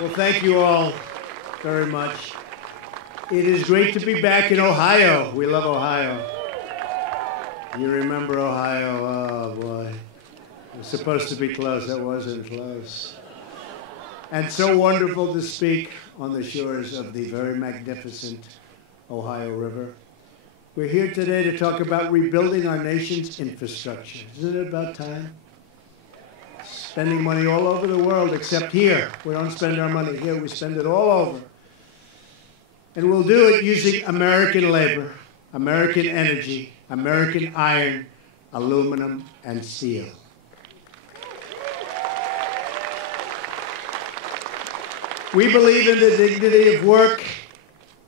Well, thank you all very much. It is great to be back in Ohio. We love Ohio. You remember Ohio? Oh, boy. It was supposed to be close. That wasn't close. And so wonderful to speak on the shores of the very magnificent Ohio River. We're here today to talk about rebuilding our nation's infrastructure. Isn't it about time? Spending money all over the world, except here. We don't spend our money here. We spend it all over. And we'll do it using American labor, American energy, American iron, aluminum, and steel. We believe in the dignity of work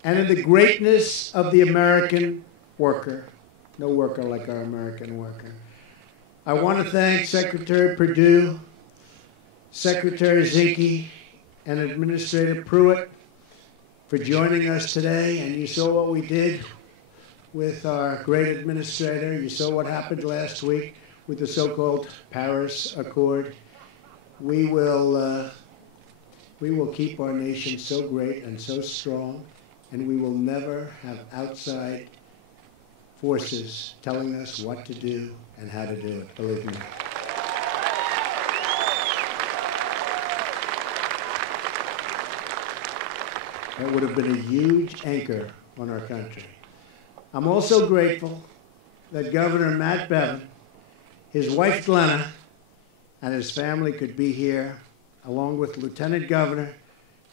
and in the greatness of the American worker. No worker like our American worker. I want to thank Secretary Perdue, Secretary Zinke, and Administrator Pruitt for joining us today. And you saw what we did with our great administrator. You saw what happened last week with the so-called Paris Accord. We will keep our nation so great and so strong, and we will never have outside forces telling us what to do and how to do it, believe me. That would have been a huge anchor on our country. I'm also grateful that Governor Matt Bevin, his wife Glenna, and his family could be here, along with Lieutenant Governor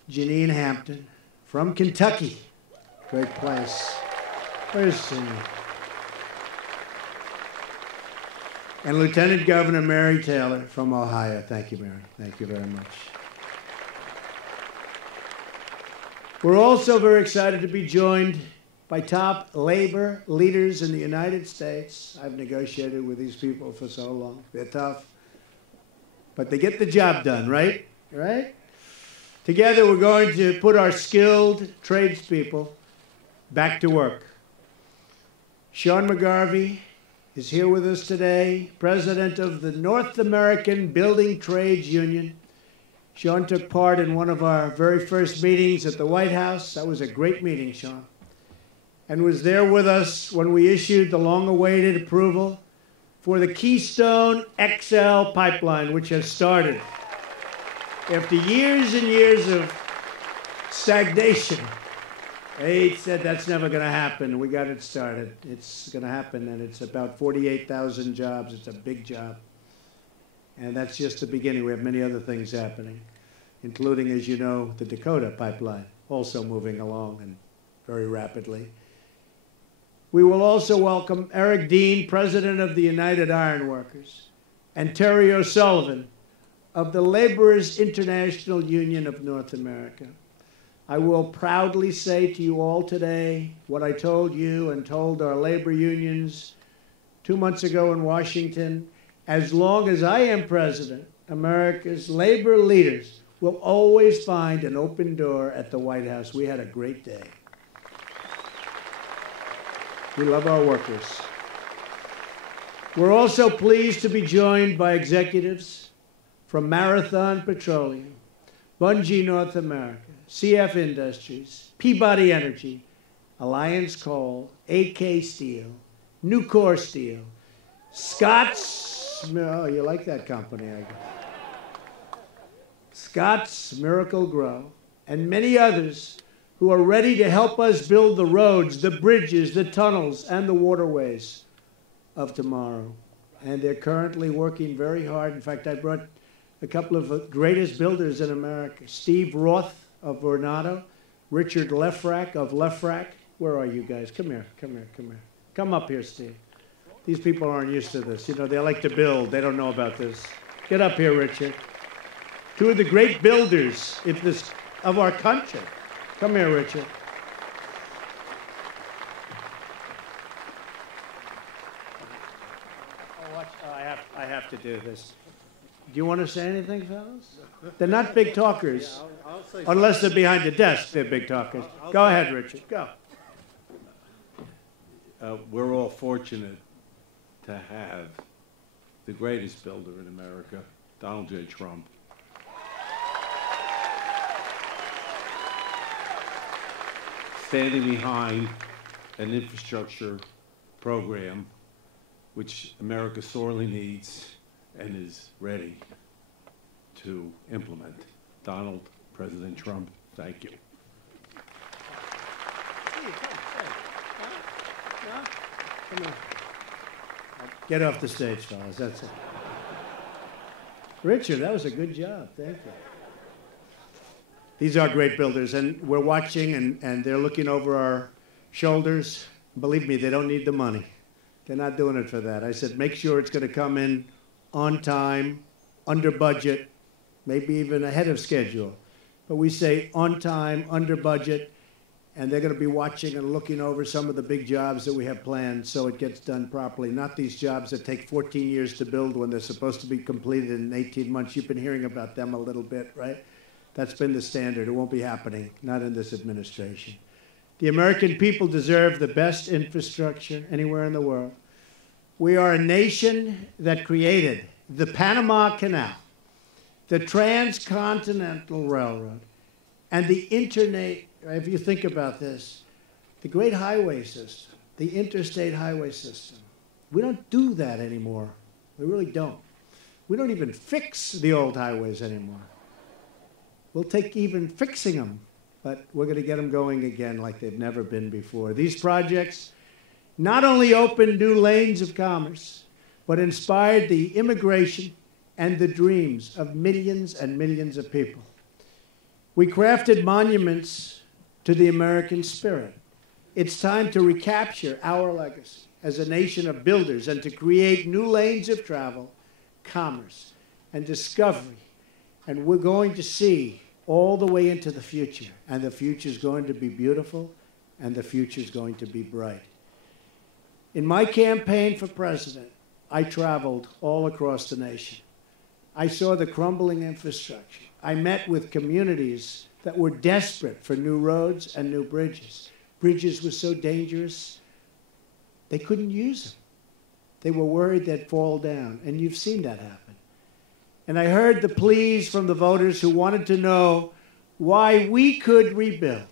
Janine Hampton from Kentucky. Great place. Where's Janine? And Lieutenant Governor Mary Taylor from Ohio. Thank you, Mary. Thank you very much. We're also very excited to be joined by top labor leaders in the United States. I've negotiated with these people for so long. They're tough, but they get the job done, right? Right? Together, we're going to put our skilled tradespeople back to work. Sean McGarvey is here with us today, president of the North American Building Trades Union. Sean took part in one of our very first meetings at the White House. That was a great meeting, Sean. And was there with us when we issued the long-awaited approval for the Keystone XL pipeline, which has started. After years and years of stagnation, they said that's never going to happen. We got it started. It's going to happen, and it's about 48,000 jobs. It's a big job. And that's just the beginning. We have many other things happening, including, as you know, the Dakota pipeline, also moving along and very rapidly. We will also welcome Eric Dean, president of the United Iron Workers, and Terry O'Sullivan of the Laborers International Union of North America. I will proudly say to you all today what I told you and told our labor unions 2 months ago in Washington. As long as I am president, America's labor leaders will always find an open door at the White House. We had a great day. We love our workers. We're also pleased to be joined by executives from Marathon Petroleum, Bunge North America, CF Industries, Peabody Energy, Alliance Coal, AK Steel, Nucor Steel, Scott's, oh, you like that company, I guess. Scott's Miracle Grow, and many others who are ready to help us build the roads, the bridges, the tunnels, and the waterways of tomorrow. And they're currently working very hard. In fact, I brought a couple of the greatest builders in America, Steve Roth of Vornado, Richard Lefrak of Lefrak. Where are you guys? Come here, come here, come here. Come up here, Steve. These people aren't used to this. You know, they like to build. They don't know about this. Get up here, Richard. Two of the great builders of our country. Come here, Richard. I have to do this. Do you want to say anything, fellas? They're not big talkers. I'll say unless they're behind the desk, they're big talkers. Go ahead, Richard. Go. We're all fortunate to have the greatest builder in America, Donald J. Trump. standing behind an infrastructure program which America sorely needs and is ready to implement. Donald, President Trump, thank you. Come on. Get off the stage, fellas. That's it. Richard, that was a good job. Thank you. These are great builders, and we're watching, and they're looking over our shoulders. Believe me, they don't need the money. They're not doing it for that. I said, make sure it's going to come in on time, under budget, maybe even ahead of schedule. But we say on time, under budget, and they're going to be watching and looking over some of the big jobs that we have planned so it gets done properly. Not these jobs that take 14 years to build when they're supposed to be completed in 18 months. You've been hearing about them a little bit, right? That's been the standard. It won't be happening, not in this administration. The American people deserve the best infrastructure anywhere in the world. We are a nation that created the Panama Canal, the Transcontinental Railroad, and the internet. If you think about this, the great highway system, the interstate highway system, we don't do that anymore. We really don't. We don't even fix the old highways anymore. We'll take even fixing them, but we're going to get them going again like they've never been before. These projects not only opened new lanes of commerce, but inspired the immigration and the dreams of millions and millions of people. We crafted monuments to the American spirit. It's time to recapture our legacy as a nation of builders and to create new lanes of travel, commerce, and discovery. And we're going to see all the way into the future. And the future is going to be beautiful, and the future is going to be bright. In my campaign for president, I traveled all across the nation. I saw the crumbling infrastructure. I met with communities that were desperate for new roads and new bridges. Bridges were so dangerous, they couldn't use them. They were worried they'd fall down, and you've seen that happen. And I heard the pleas from the voters who wanted to know why we could rebuild.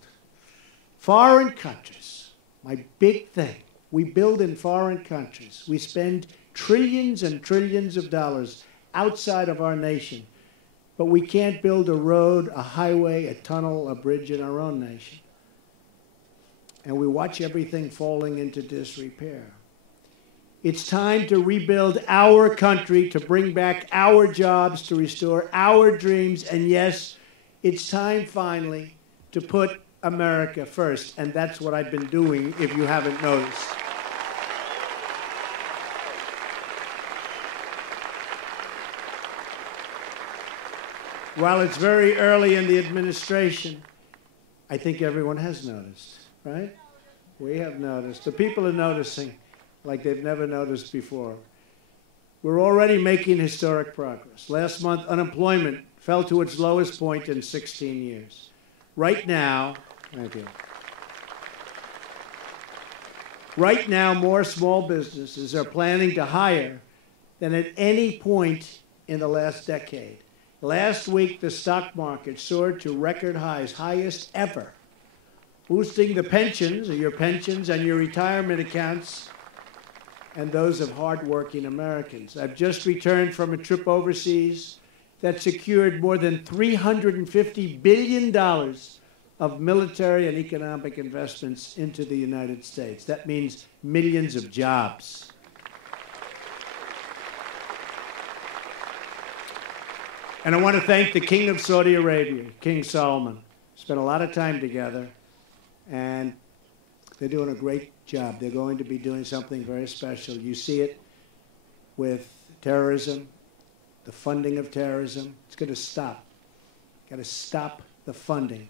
Foreign countries, my big thing, we build in foreign countries. We spend trillions and trillions of dollars outside of our nation. But we can't build a road, a highway, a tunnel, a bridge in our own nation. And we watch everything falling into disrepair. It's time to rebuild our country, to bring back our jobs, to restore our dreams. And yes, it's time finally to put America first. And that's what I've been doing, if you haven't noticed. While it's very early in the administration, I think everyone has noticed, right? We have noticed. The people are noticing like they've never noticed before. We're already making historic progress. Last month, unemployment fell to its lowest point in 16 years. Right now, thank you. Right now, more small businesses are planning to hire than at any point in the last decade. Last week, the stock market soared to record highs, highest ever, boosting the pensions, or your pensions and your retirement accounts, and those of hardworking Americans. I've just returned from a trip overseas that secured more than $350 billion of military and economic investments into the United States. That means millions of jobs. And I want to thank the King of Saudi Arabia, King Salman. Spent a lot of time together, and they're doing a great job. They're going to be doing something very special. You see it with terrorism, the funding of terrorism. It's going to stop. Got to stop the funding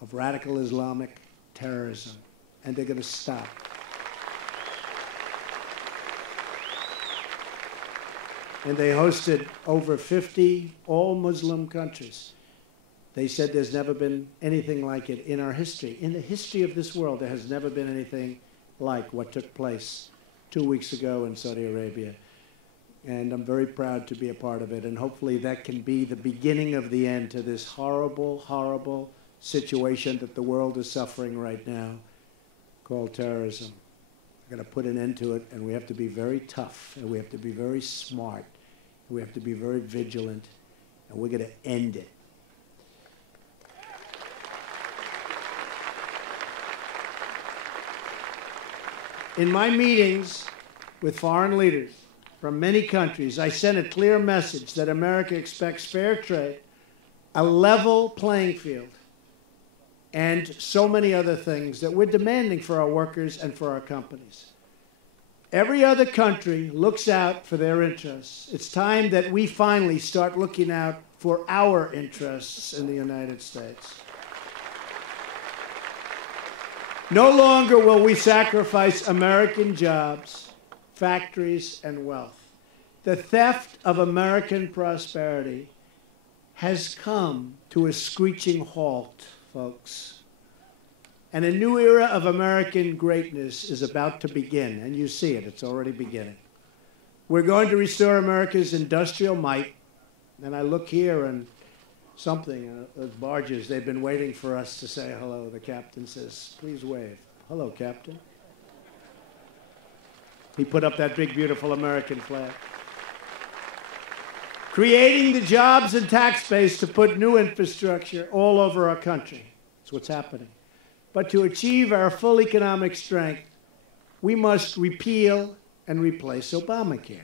of radical Islamic terrorism, and they're going to stop. And they hosted over 50 all-Muslim countries. They said there's never been anything like it in our history. In the history of this world, there has never been anything like what took place 2 weeks ago in Saudi Arabia. And I'm very proud to be a part of it. And hopefully that can be the beginning of the end to this horrible, horrible situation that the world is suffering right now called terrorism. We're going to put an end to it, and we have to be very tough, and we have to be very smart, and we have to be very vigilant, and we're going to end it. In my meetings with foreign leaders from many countries, I sent a clear message that America expects fair trade, a level playing field, and so many other things that we're demanding for our workers and for our companies. Every other country looks out for their interests. It's time that we finally start looking out for our interests in the United States. No longer will we sacrifice American jobs, factories, and wealth. The theft of American prosperity has come to a screeching halt, folks. And a new era of American greatness is about to begin, and you see it, it's already beginning. We're going to restore America's industrial might, and I look here and something, those barges, they've been waiting for us to say hello. The captain says, please wave. Hello, Captain. He put up that big, beautiful American flag. Creating the jobs and tax base to put new infrastructure all over our country. That's what's happening. But to achieve our full economic strength, we must repeal and replace Obamacare.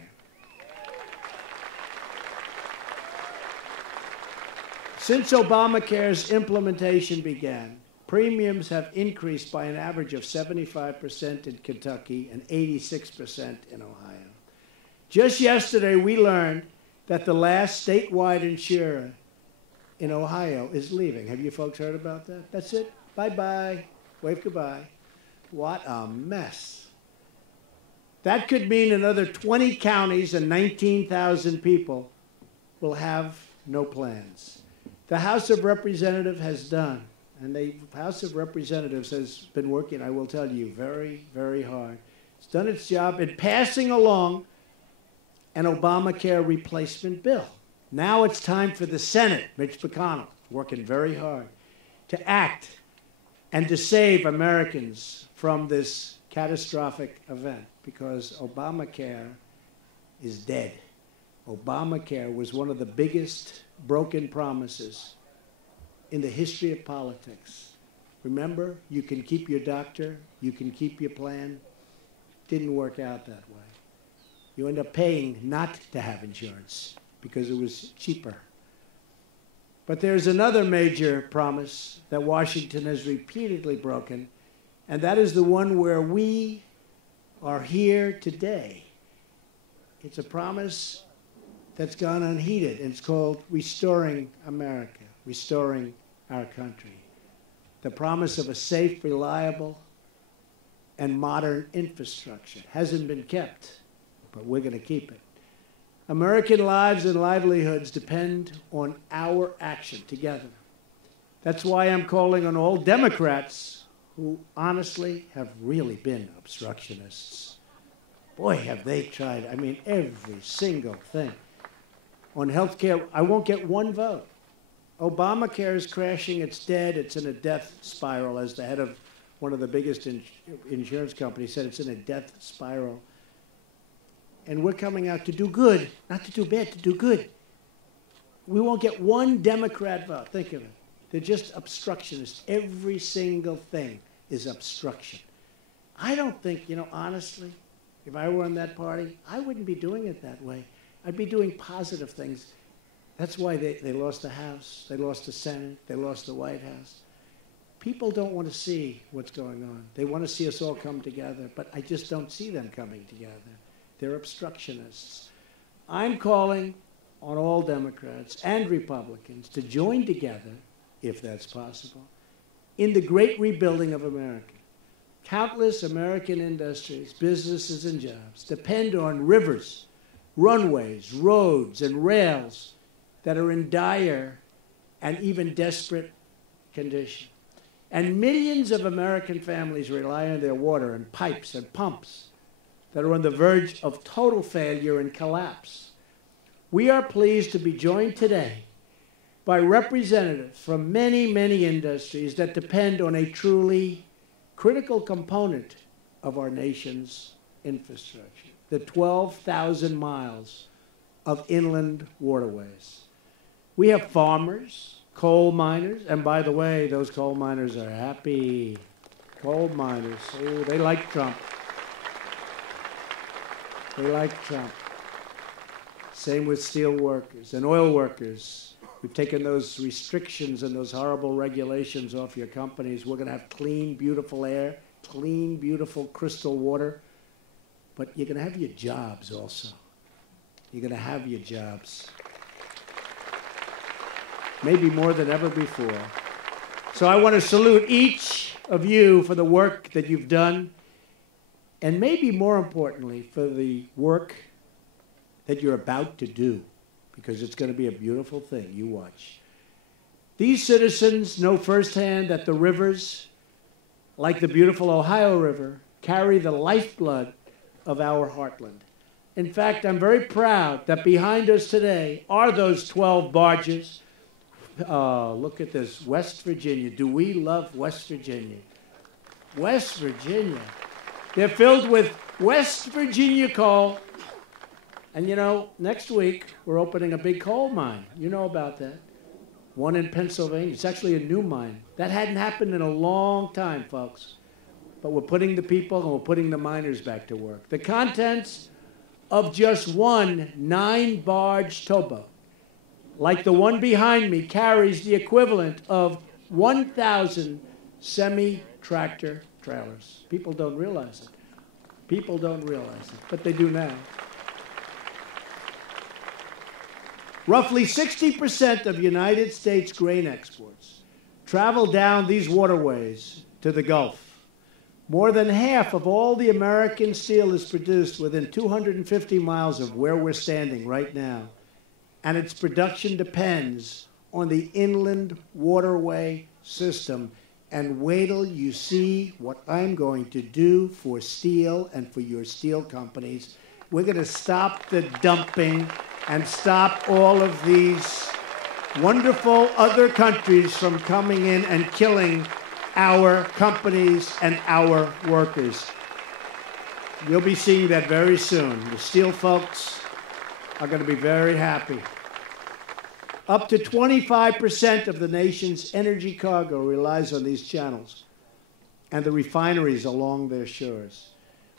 Since Obamacare's implementation began, premiums have increased by an average of 75% in Kentucky and 86% in Ohio. Just yesterday, we learned that the last statewide insurer in Ohio is leaving. Have you folks heard about that? That's it. Bye-bye. Wave goodbye. What a mess. That could mean another 20 counties and 19,000 people will have no plans. The House of Representatives has done, and the House of Representatives has been working, I will tell you, very, very hard. It's done its job in passing along an Obamacare replacement bill. Now it's time for the Senate, Mitch McConnell, working very hard, to act and to save Americans from this catastrophic event, because Obamacare is dead. Obamacare was one of the biggest broken promises in the history of politics. Remember, you can keep your doctor, you can keep your plan. Didn't work out that way. You end up paying not to have insurance because it was cheaper. But there's another major promise that Washington has repeatedly broken, and that is the one where we are here today. It's a promise that's gone unheeded, and it's called Restoring America, restoring our country. The promise of a safe, reliable, and modern infrastructure hasn't been kept, but we're going to keep it. American lives and livelihoods depend on our action together. That's why I'm calling on all Democrats who honestly have really been obstructionists. Boy, have they tried. I mean, every single thing. On health care, I won't get one vote. Obamacare is crashing. It's dead. It's in a death spiral. As the head of one of the biggest insurance companies said, it's in a death spiral. And we're coming out to do good, not to do bad, to do good. We won't get one Democrat vote. Think of it. They're just obstructionists. Every single thing is obstruction. I don't think, honestly, if I were in that party, I wouldn't be doing it that way. I'd be doing positive things. That's why they lost the House, they lost the Senate, they lost the White House. People don't want to see what's going on. They want to see us all come together, but I just don't see them coming together. They're obstructionists. I'm calling on all Democrats and Republicans to join together, if that's possible, in the great rebuilding of America. Countless American industries, businesses, and jobs depend on rivers, runways, roads, and rails that are in dire and even desperate condition. And millions of American families rely on their water and pipes and pumps that are on the verge of total failure and collapse. We are pleased to be joined today by representatives from many, many industries that depend on a truly critical component of our nation's infrastructure, the 12,000 miles of inland waterways. We have farmers, coal miners, and by the way, those coal miners are happy. Coal miners, oh, they like Trump. They like Trump. Same with steel workers and oil workers. We've taken those restrictions and those horrible regulations off your companies. We're going to have clean, beautiful air, clean, beautiful crystal water. But you're going to have your jobs also. You're going to have your jobs. Maybe more than ever before. So I want to salute each of you for the work that you've done, and maybe more importantly, for the work that you're about to do, because it's going to be a beautiful thing. You watch. These citizens know firsthand that the rivers, like the beautiful Ohio River, carry the lifeblood of our heartland. In fact, I'm very proud that behind us today are those 12 barges. Look at this, West Virginia. Do we love West Virginia? West Virginia. They're filled with West Virginia coal. And you know, next week we're opening a big coal mine. You know about that. One in Pennsylvania. It's actually a new mine. That hadn't happened in a long time, folks. But we're putting the people and we're putting the miners back to work. The contents of just one 9-barge towboat, like the one behind me, carries the equivalent of 1,000 semi-tractor trailers. People don't realize it. People don't realize it, but they do now. Roughly 60% of United States grain exports travel down these waterways to the Gulf. More than half of all the American steel is produced within 250 miles of where we're standing right now. And its production depends on the inland waterway system. And wait till you see what I'm going to do for steel and for your steel companies. We're going to stop the dumping and stop all of these wonderful other countries from coming in and killing our companies and our workers. You'll be seeing that very soon. The steel folks are going to be very happy. Up to 25% of the nation's energy cargo relies on these channels and the refineries along their shores.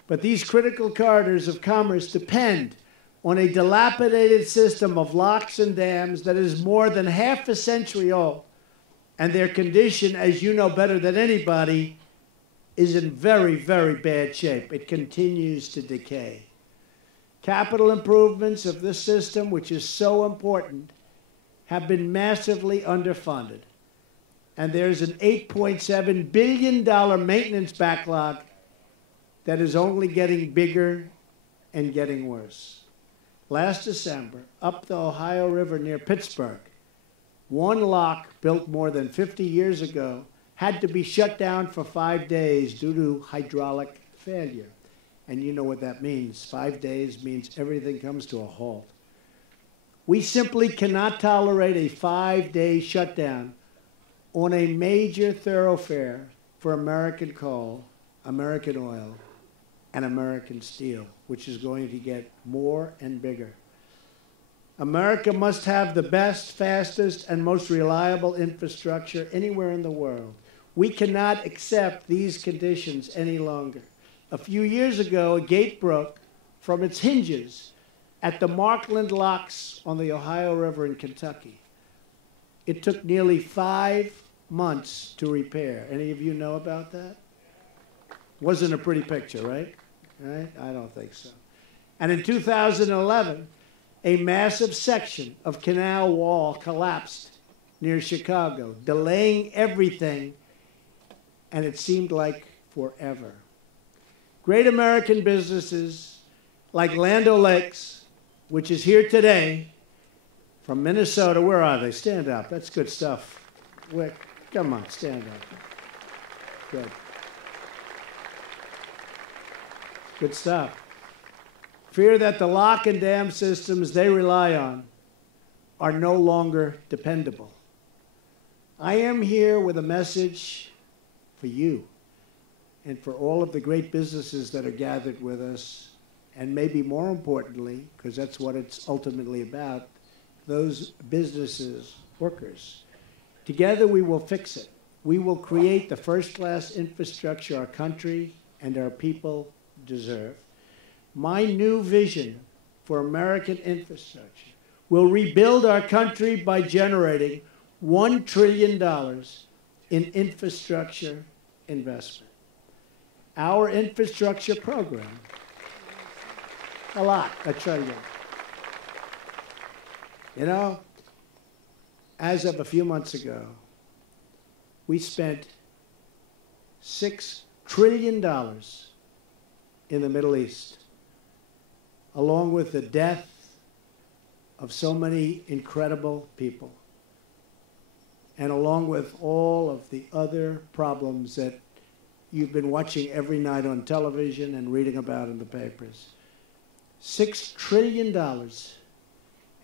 But these critical corridors of commerce depend on a dilapidated system of locks and dams that is more than half a century old. And their condition, as you know better than anybody, is in very, very bad shape. It continues to decay. Capital improvements of this system, which is so important, have been massively underfunded. And there's an $8.7 billion maintenance backlog that is only getting bigger and getting worse. Last December, up the Ohio River near Pittsburgh, one lock built more than 50 years ago had to be shut down for 5 days due to hydraulic failure. And you know what that means. 5 days means everything comes to a halt. We simply cannot tolerate a 5-day shutdown on a major thoroughfare for American coal, American oil, and American steel, which is going to get more and bigger. America must have the best, fastest, and most reliable infrastructure anywhere in the world. We cannot accept these conditions any longer. A few years ago, a gate broke from its hinges at the Markland Locks on the Ohio River in Kentucky. It took nearly 5 months to repair. Any of you know about that? Wasn't a pretty picture, right? Right? I don't think so. And in 2011, a massive section of canal wall collapsed near Chicago, delaying everything, and it seemed like forever. Great American businesses like Land O'Lakes, which is here today, from Minnesota. Where are they? Stand up. That's good stuff. Come on, stand up. Good. Good stuff. Fear that the lock and dam systems they rely on are no longer dependable. I am here with a message for you and for all of the great businesses that are gathered with us, and maybe more importantly, because that's what it's ultimately about, those businesses, workers. Together we will fix it. We will create the first-class infrastructure our country and our people deserve. My new vision for American infrastructure will rebuild our country by generating $1 trillion in infrastructure investment. Our infrastructure program, $1 trillion. You know, as of a few months ago, we spent $6 trillion in the Middle East, along with the death of so many incredible people, and along with all of the other problems that you've been watching every night on television and reading about in the papers. $6 trillion.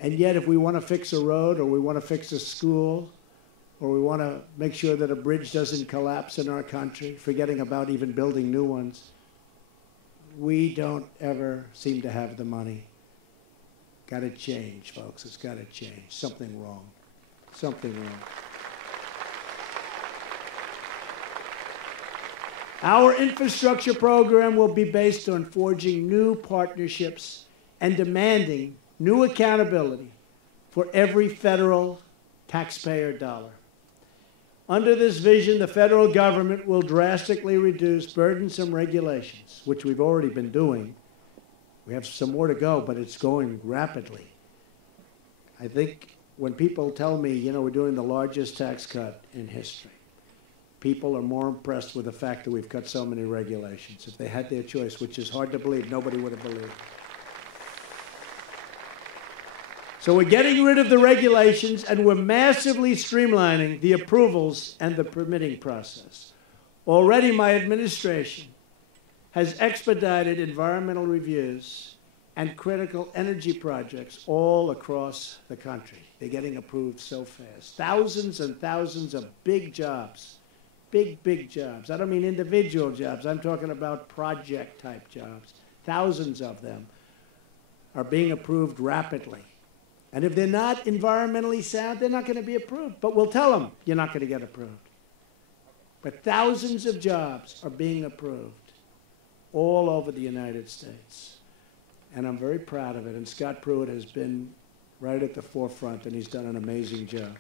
And yet, if we want to fix a road, or we want to fix a school, or we want to make sure that a bridge doesn't collapse in our country, forgetting about even building new ones, we don't ever seem to have the money. Got to change, folks. It's got to change. Something wrong. Something wrong. Our infrastructure program will be based on forging new partnerships and demanding new accountability for every federal taxpayer dollar. Under this vision, the federal government will drastically reduce burdensome regulations, which we've already been doing. We have some more to go, but it's going rapidly. I think when people tell me, you know, we're doing the largest tax cut in history, people are more impressed with the fact that we've cut so many regulations. If they had their choice, which is hard to believe, nobody would have believed. So we're getting rid of the regulations, and we're massively streamlining the approvals and the permitting process. Already my administration has expedited environmental reviews and critical energy projects all across the country. They're getting approved so fast. Thousands and thousands of big jobs, big jobs. I don't mean individual jobs. I'm talking about project-type jobs. Thousands of them are being approved rapidly. And if they're not environmentally sound, they're not going to be approved. But we'll tell them you're not going to get approved. But thousands of jobs are being approved all over the United States. And I'm very proud of it. And Scott Pruitt has been right at the forefront, and he's done an amazing job.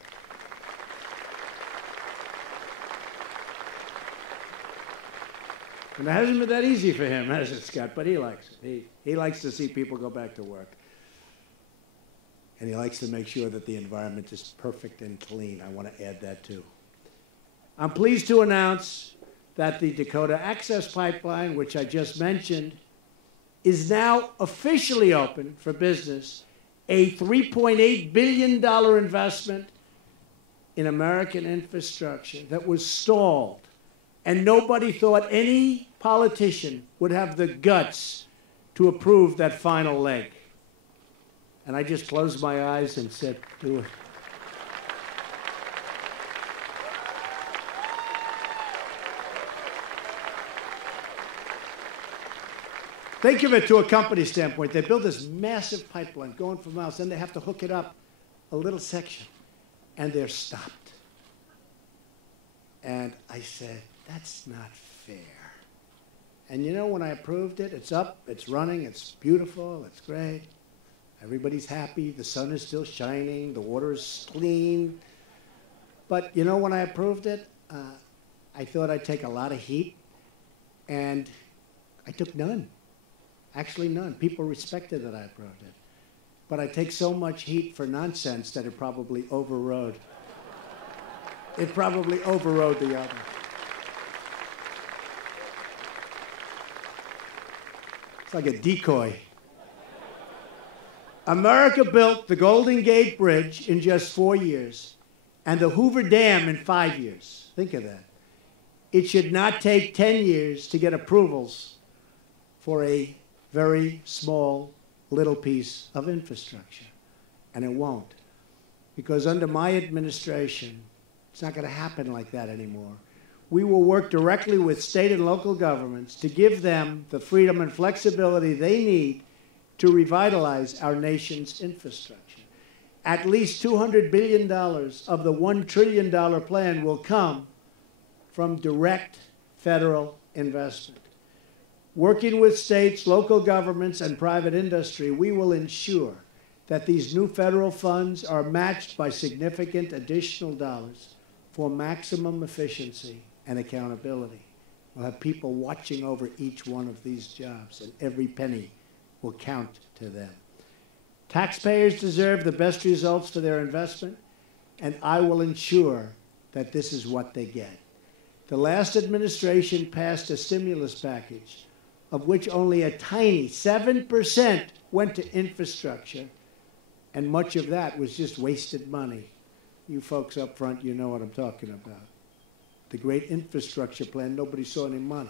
And it hasn't been that easy for him, has it, Scott? But he likes it. He likes to see people go back to work. And he likes to make sure that the environment is perfect and clean. I want to add that too. I'm pleased to announce that the Dakota Access Pipeline, which I just mentioned, is now officially open for business, a $3.8 billion investment in American infrastructure that was stalled. And nobody thought any politician would have the guts to approve that final leg. And I just closed my eyes and said, do it. Think of it to a company standpoint. They build this massive pipeline going for miles, then they have to hook it up a little section, and they're stopped. And I said, that's not fair. And you know, when I approved it, it's up, it's running, it's beautiful, it's great. Everybody's happy, the sun is still shining, the water is clean. But you know, when I approved it, I thought I'd take a lot of heat, and I took none. Actually none. People respected that I approved it. But I take so much heat for nonsense that it probably overrode. It probably overrode the other. It's like a decoy. America built the Golden Gate Bridge in just 4 years and the Hoover Dam in 5 years. Think of that. It should not take 10 years to get approvals for a very small little piece of infrastructure. And it won't. Because under my administration, It's not going to happen like that anymore. We will work directly with state and local governments to give them the freedom and flexibility they need to revitalize our nation's infrastructure. At least $200 billion of the $1 trillion plan will come from direct federal investment. Working with states, local governments, and private industry, we will ensure that these new federal funds are matched by significant additional dollars for maximum efficiency and accountability. We'll have people watching over each one of these jobs, and every penny will count to them. Taxpayers deserve the best results for their investment, and I will ensure that this is what they get. The last administration passed a stimulus package, of which only a tiny 7% went to infrastructure, and much of that was just wasted money. You folks up front, you know what I'm talking about. The great infrastructure plan, nobody saw any money.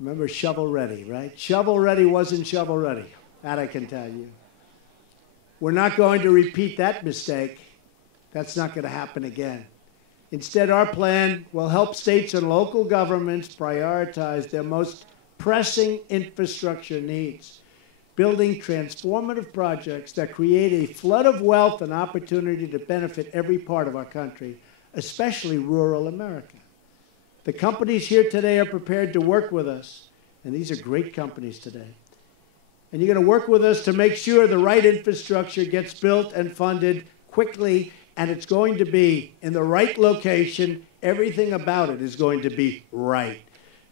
Remember shovel ready, right? Shovel ready wasn't shovel ready. That I can tell you. We're not going to repeat that mistake. That's not going to happen again. Instead, our plan will help states and local governments prioritize their most pressing infrastructure needs, building transformative projects that create a flood of wealth and opportunity to benefit every part of our country, especially rural America. The companies here today are prepared to work with us, and these are great companies today. And you're going to work with us to make sure the right infrastructure gets built and funded quickly, and it's going to be in the right location. Everything about it is going to be right.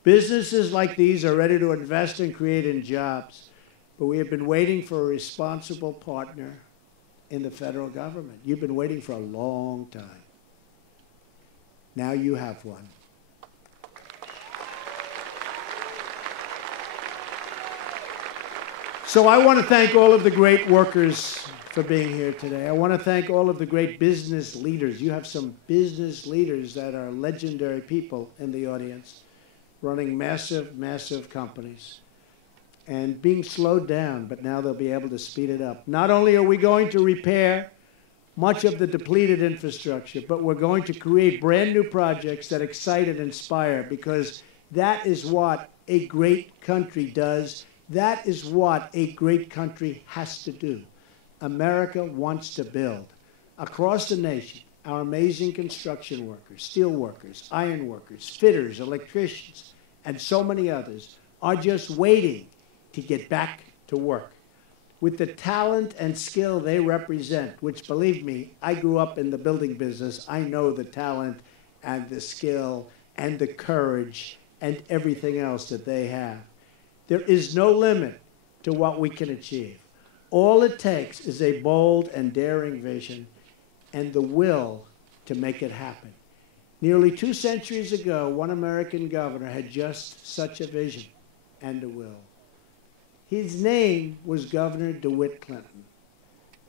Businesses like these are ready to invest and create in jobs, but we have been waiting for a responsible partner in the federal government. You've been waiting for a long time. Now you have one. So I want to thank all of the great workers for being here today. I want to thank all of the great business leaders. You have some business leaders that are legendary people in the audience, running massive, massive companies and being slowed down, but now they'll be able to speed it up. Not only are we going to repair much of the depleted infrastructure, but we're going to create brand new projects that excite and inspire, because that is what a great country does. That is what a great country has to do. America wants to build. Across the nation, our amazing construction workers, steel workers, iron workers, fitters, electricians, and so many others are just waiting to get back to work. With the talent and skill they represent, which, believe me, I grew up in the building business. I know the talent and the skill and the courage and everything else that they have. There is no limit to what we can achieve. All it takes is a bold and daring vision and the will to make it happen. Nearly 2 centuries ago, one American governor had just such a vision and a will. His name was Governor DeWitt Clinton.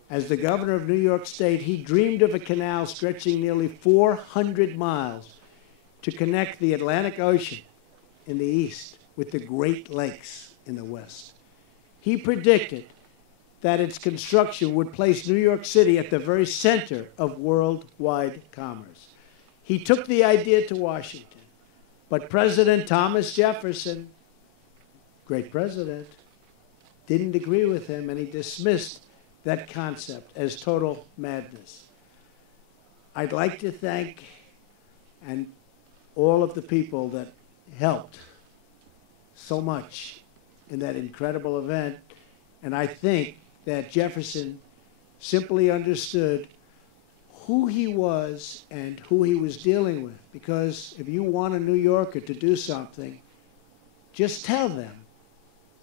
As the governor of New York State, he dreamed of a canal stretching nearly 400 miles to connect the Atlantic Ocean in the east with the Great Lakes in the west. He predicted that its construction would place New York City at the very center of worldwide commerce. He took the idea to Washington, but President Thomas Jefferson, great president, didn't agree with him, and he dismissed that concept as total madness. I'd like to thank all of the people that helped so much in that incredible event, and I think that Jefferson simply understood who he was and who he was dealing with, because if you want a New Yorker to do something, just tell them,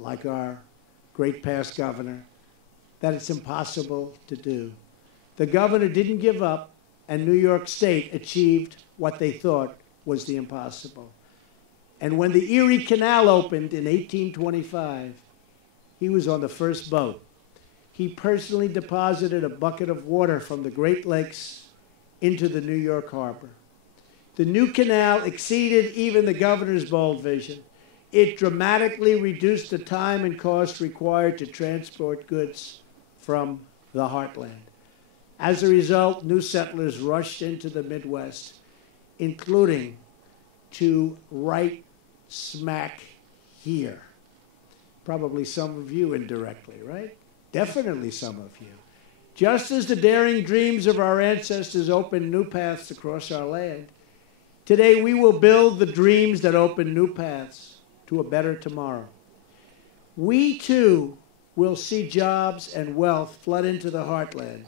like our great past governor, that it's impossible to do. The governor didn't give up, and New York State achieved what they thought was the impossible. And when the Erie Canal opened in 1825, he was on the first boat. He personally deposited a bucket of water from the Great Lakes into the New York harbor. The new canal exceeded even the governor's bold vision. It dramatically reduced the time and cost required to transport goods from the heartland. As a result, new settlers rushed into the Midwest, including to right smack here. Probably some of you indirectly, right? Definitely some of you. Just as the daring dreams of our ancestors opened new paths across our land, today we will build the dreams that open new paths to a better tomorrow. We too will see jobs and wealth flood into the heartland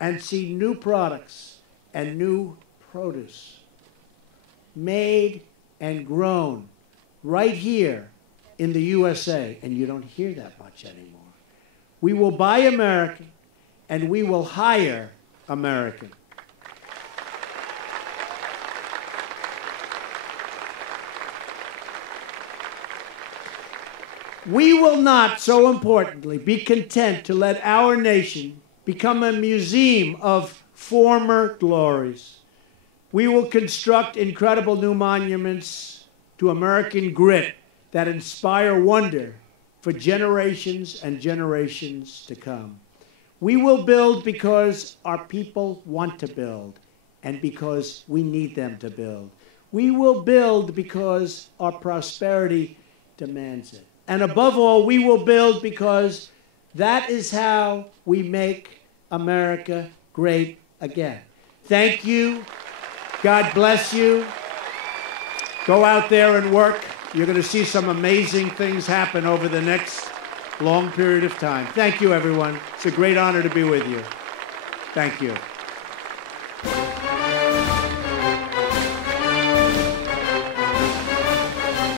and see new products and new produce made and grown right here in the USA, and you don't hear that much anymore. We will buy American, and we will hire American. We will not, so importantly, be content to let our nation become a museum of former glories. We will construct incredible new monuments to American grit that inspire wonder for generations and generations to come. We will build because our people want to build and because we need them to build. We will build because our prosperity demands it. And above all, we will build because that is how we make America great again. Thank you. God bless you. Go out there and work. You're going to see some amazing things happen over the next long period of time. Thank you, everyone. It's a great honor to be with you. Thank you.